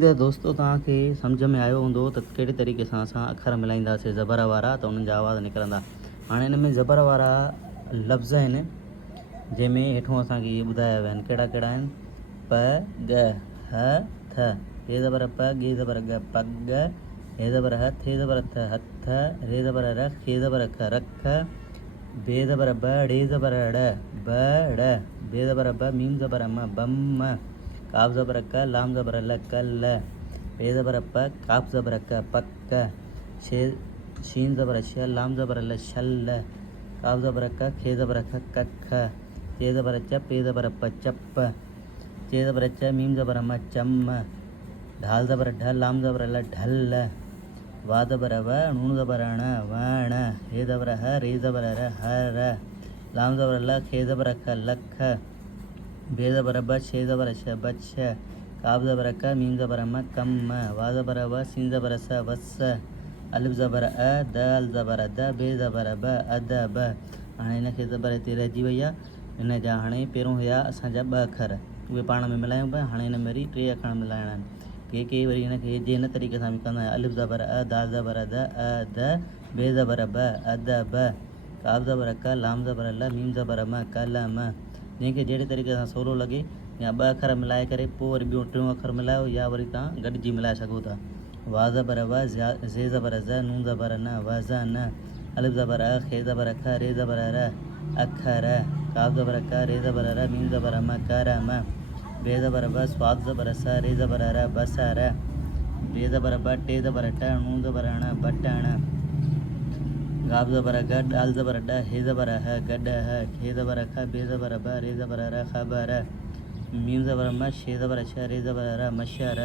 त दोस्तों तव्हांखे सम्झ में आयो हूंदो त कहिड़े तरीक़े सां असां अखर मिलाईंदासीं ज़बर वारा त उन्हनि जा आवाज़ निकिरंदा। हाणे हिन में ज़बर वारा लफ़्ज़ आहिनि जंहिंमें हेठों असांखे इहे ॿुधाया विया आहिनि कहिड़ा कहिड़ा आहिनि। प ग ह थ हे ज़बर प गे ज़बर ग पग हे ज़बर ह थे ज़बर थ हथ रे ज़बर र खे ज़बर ख रख बे ज़बर ब ड़े ज़बर ड़ बड़ बे ज़बर ब मीम ज़बर म बम काफ ज़बर क लाम ज़बर ल कल पे ज़बर प काफ ज़बर क पक शीन ज़बर श लाम ज़बर ल शल काफ ज़बर क खे ज़बर ख कख चे ज़बर च पे ज़बर प चप चे ज़बर च मीम ज़बर म चम ढाल ज़बर ढ लाम ज़बर ल ढल वा ज़बर व नून ज़बर ण वण हे ज़बर ह रे ज़बर र हर लाम ज़बर ल खे ज़बर ख लख बे ज़बर ब छे ज़बर छ बछ काफ ज़बर क मीम ज़बर म कम वा ज़बर व सीन ज़बर स वस अलिफ ज़बर अ दल ज़बर द बे ज़बर ब अदब। हाणे हिनखे ज़बर हिते रहिजी वई आहे। हिन जा हाणे पहिरियों हुया असांजा ॿ अखर उहे पाण में मिलायूं पिया। हाणे हिन में वरी टे अखर मिलाइणा आहिनि के वरी हिनखे जे हिन तरीक़े सां बि कंदा आहियूं। अलिफ ज़बर अ दाल ज़बर द अ द बे ज़बर ब अदब काफ ज़बर क लाम ज़बर ल मीम ज़बर म कलम जंहिंखे जहिड़े तरीक़े सां सवलो लॻे या ॿ अखर मिलाए करे पोइ वरी ॿियो टियों अखर मिलायो या वरी तव्हां गॾिजी मिलाए सघो था। वा ज़बर व ज़े ज़बर ज़ नून ज़बर न वज़न अलिफ ज़बर अ खे ज़बर ख रे ज़बर र अखर काफ ज़बर क रे ज़बर र मीम ज़बर म करम बे ज़बर ब स्वाद ज़बर स रे ज़बर र बसर बे ज़बर ब टे ज़बर ट नून ज़बर ण बटण गाफ ज़बर ग डाल ज़बर ड हे ज़बर ह गॾह खे ज़बर ख बे ज़बर ब रे ज़बर र ख़बर मीम ज़बर म शे ज़बर छ रे ज़बर र मशर।